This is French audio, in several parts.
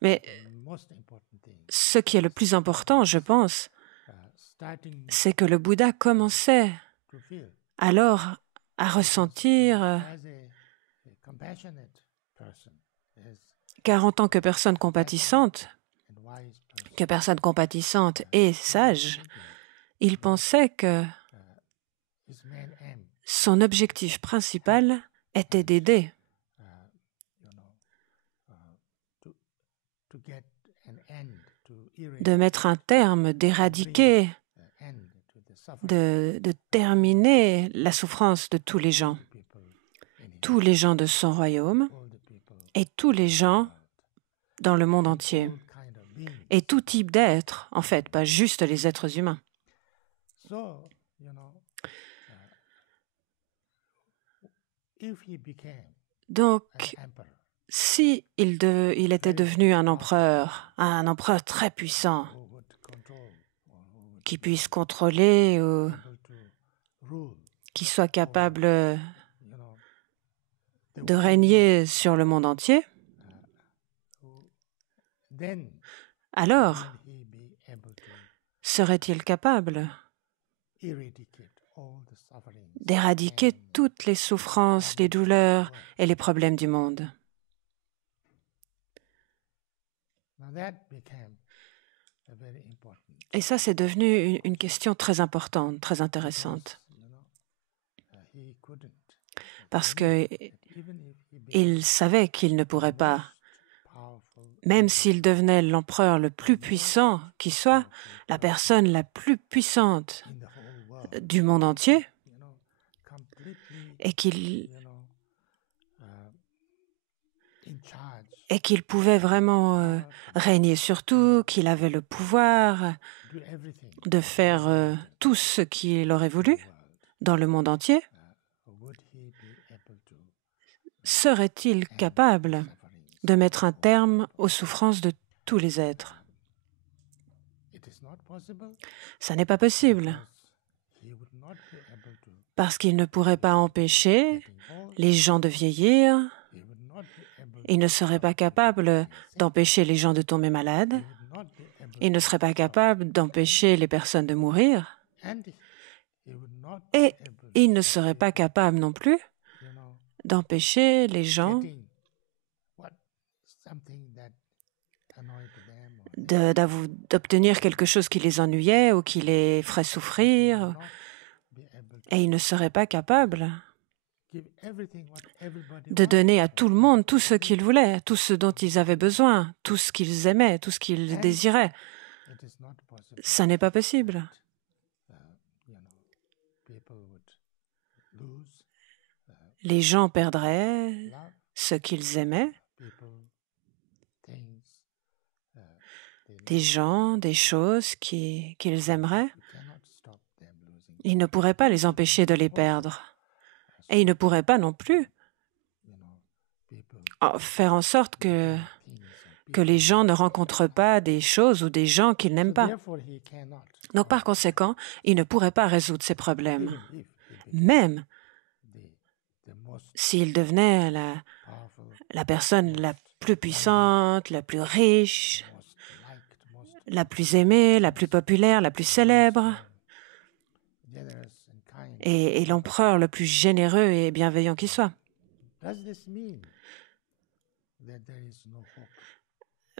Mais ce qui est le plus important, je pense, c'est que le Bouddha commençait alors à ressentir, car en tant que personne compatissante et sage, il pensait que son objectif principal était d'aider, de mettre un terme, d'éradiquer, de terminer la souffrance de tous les gens de son royaume et tous les gens dans le monde entier, et tout type d'êtres, en fait, pas juste les êtres humains. Donc, si il était devenu un empereur très puissant, qui puisse contrôler ou qui soit capable de régner sur le monde entier, alors serait-il capable d'éradiquer toutes les souffrances, les douleurs et les problèmes du monde? Et ça, c'est devenu une question très importante, très intéressante. Parce qu'il savait qu'il ne pourrait pas, même s'il devenait l'empereur le plus puissant qui soit, la personne la plus puissante du monde entier, et qu'il pouvait vraiment régner sur tout, qu'il avait le pouvoir de faire tout ce qu'il aurait voulu dans le monde entier, serait-il capable de mettre un terme aux souffrances de tous les êtres? Ça n'est pas possible, parce qu'il ne pourrait pas empêcher les gens de vieillir, il ne serait pas capable d'empêcher les gens de tomber malades, il ne serait pas capable d'empêcher les personnes de mourir, et il ne serait pas capable non plus d'empêcher les gens d'obtenir quelque chose qui les ennuyait ou qui les ferait souffrir, et il ne serait pas capable de donner à tout le monde tout ce qu'ils voulaient, tout ce dont ils avaient besoin, tout ce qu'ils aimaient, tout ce qu'ils désiraient. Ça n'est pas possible. Les gens perdraient ce qu'ils aimaient, des gens, des choses qu'ils aimeraient. Ils ne pourraient pas les empêcher de les perdre. Et ils ne pourraient pas non plus faire en sorte que les gens ne rencontrent pas des choses ou des gens qu'ils n'aiment pas. Donc, par conséquent, il ne pourrait pas résoudre ces problèmes. Même s'il devenait la personne la plus puissante, la plus riche, la plus aimée, la plus populaire, la plus célèbre, et l'empereur le plus généreux et bienveillant qui soit.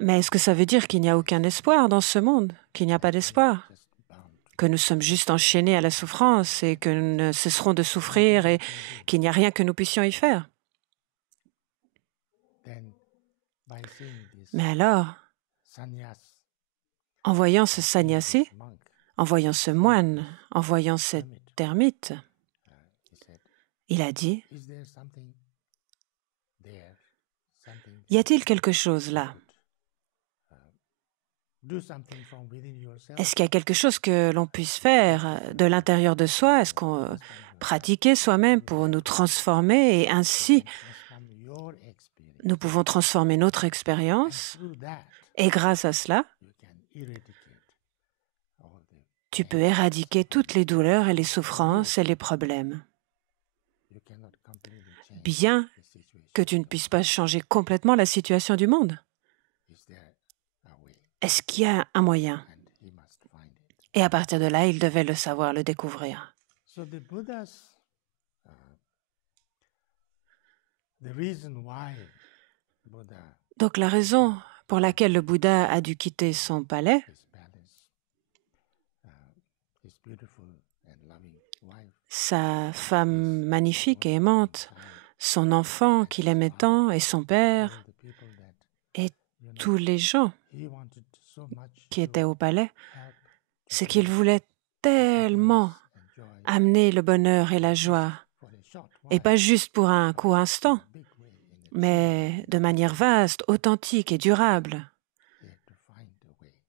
Mais est-ce que ça veut dire qu'il n'y a aucun espoir dans ce monde, qu'il n'y a pas d'espoir, que nous sommes juste enchaînés à la souffrance et que nous ne cesserons de souffrir et qu'il n'y a rien que nous puissions y faire? Mais alors, en voyant ce sannyasi, en voyant ce moine, en voyant cet ermite, il a dit, y a-t-il quelque chose là? Est-ce qu'il y a quelque chose que l'on puisse faire de l'intérieur de soi? Est-ce qu'on pratiquer soi-même pour nous transformer et ainsi nous pouvons transformer notre expérience et grâce à cela, tu peux éradiquer toutes les douleurs et les souffrances et les problèmes. bien que tu ne puisses pas changer complètement la situation du monde. Est-ce qu'il y a un moyen? Et à partir de là, il devait le savoir, le découvrir. Donc la raison pour laquelle le Bouddha a dû quitter son palais, sa femme magnifique et aimante, son enfant qu'il aimait tant et son père et tous les gens qui étaient au palais, c'est qu'il voulait tellement amener le bonheur et la joie, et pas juste pour un court instant, mais de manière vaste, authentique et durable.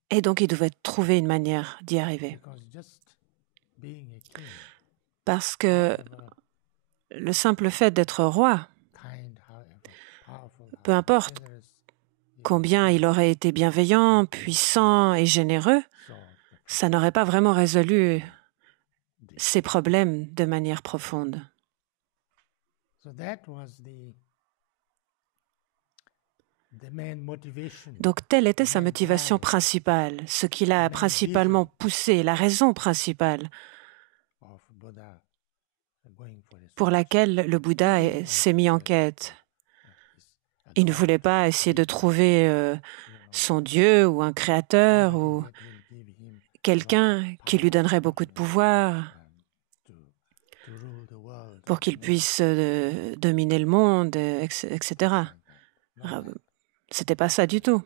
Et donc, il devait trouver une manière d'y arriver. Parce que le simple fait d'être roi, peu importe combien il aurait été bienveillant, puissant et généreux, ça n'aurait pas vraiment résolu ses problèmes de manière profonde. Donc, telle était sa motivation principale, ce qui l'a principalement poussé, la raison principale pour laquelle le Bouddha s'est mis en quête. Il ne voulait pas essayer de trouver son Dieu ou un créateur ou quelqu'un qui lui donnerait beaucoup de pouvoir pour qu'il puisse dominer le monde, etc. C'était pas ça du tout.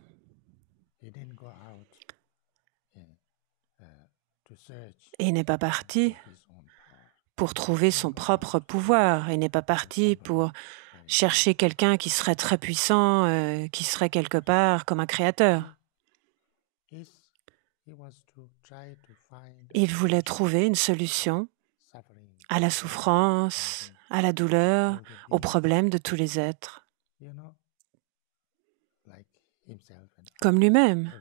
Et il n'est pas parti pour trouver son propre pouvoir. Il n'est pas parti pour chercher quelqu'un qui serait très puissant, qui serait quelque part comme un créateur. Il voulait trouver une solution à la souffrance, à la douleur, aux problèmes de tous les êtres, comme lui-même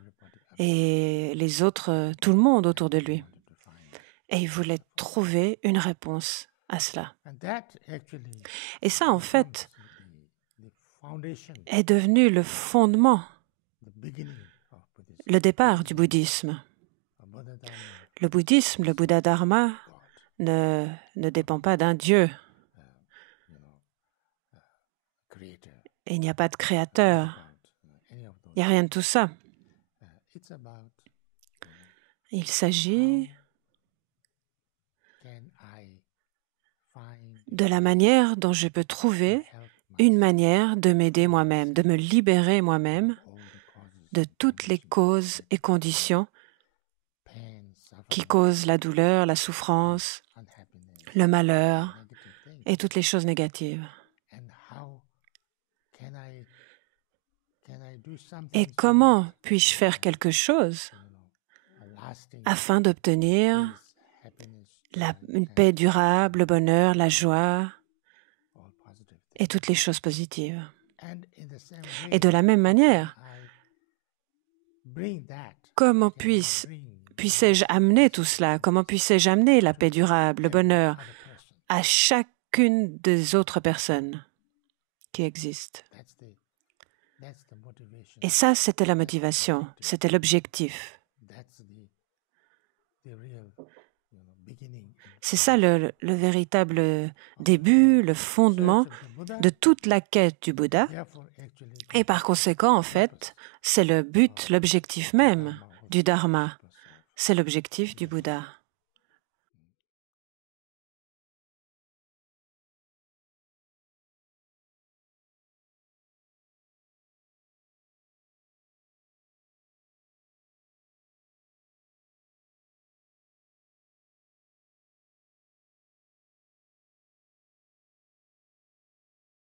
et les autres, tout le monde autour de lui. Et il voulait trouver une réponse à cela. Et ça, en fait, est devenu le fondement, le départ du bouddhisme. Le bouddhisme, le Bouddha Dharma, ne dépend pas d'un Dieu. Et il n'y a pas de créateur. Il n'y a rien de tout ça. Il s'agit de la manière dont je peux trouver une manière de m'aider moi-même, de me libérer moi-même de toutes les causes et conditions qui causent la douleur, la souffrance, le malheur et toutes les choses négatives. Et comment puis-je faire quelque chose afin d'obtenir une paix durable, le bonheur, la joie et toutes les choses positives? Et de la même manière, comment puissais-je amener tout cela? Comment puissais-je amener la paix durable, le bonheur à chacune des autres personnes qui existent? Et ça, c'était la motivation, c'était l'objectif. C'est ça le véritable début, le fondement de toute la quête du Bouddha. Et par conséquent, en fait, c'est le but, l'objectif même du Dharma. C'est l'objectif du Bouddha.